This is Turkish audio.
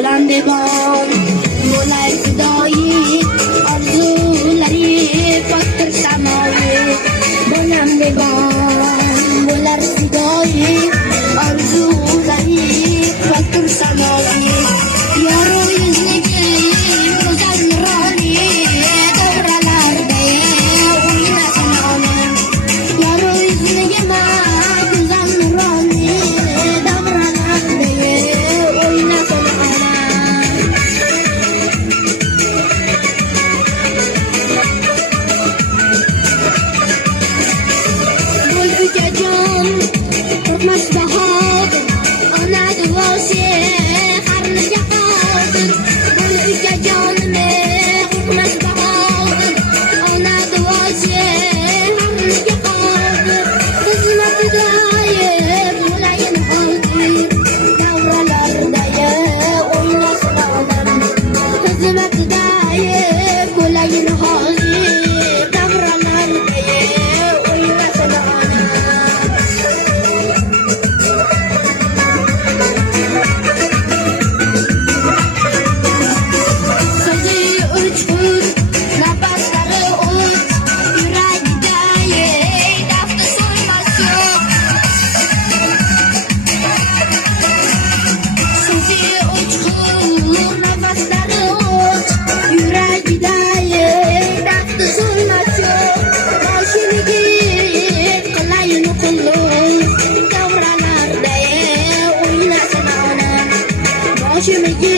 bolam beg'on bo'lar fidoyi orzulari pokdir samoviy bolam beg'on bo'lar fidoyi orzulari pokdir samoviy yoru yuzniki go'zal nuroni davralarda o'ynasin onam yoru yuzniki go'zal nuroni davralarda o'ynasin onam bo'l ukajon qo'rqmas bahodir ona duosi qarniga qodir bo'l ukajonim qo'rqmas bahodir ona duosi qarniga qodir xizmatida bo'layin hozir davralarda o'ynasin onam xizmatida bo'layin hozir davralarda o'ynasin onam so'zi uchqur nafaslari o't yuragida dafti so'ymas yo'q so'zi uchqur nafaslari o't yuragida dafti so'ymas yo'q boshimga qilayin qulluq davralarda o'ynasin onam boshimga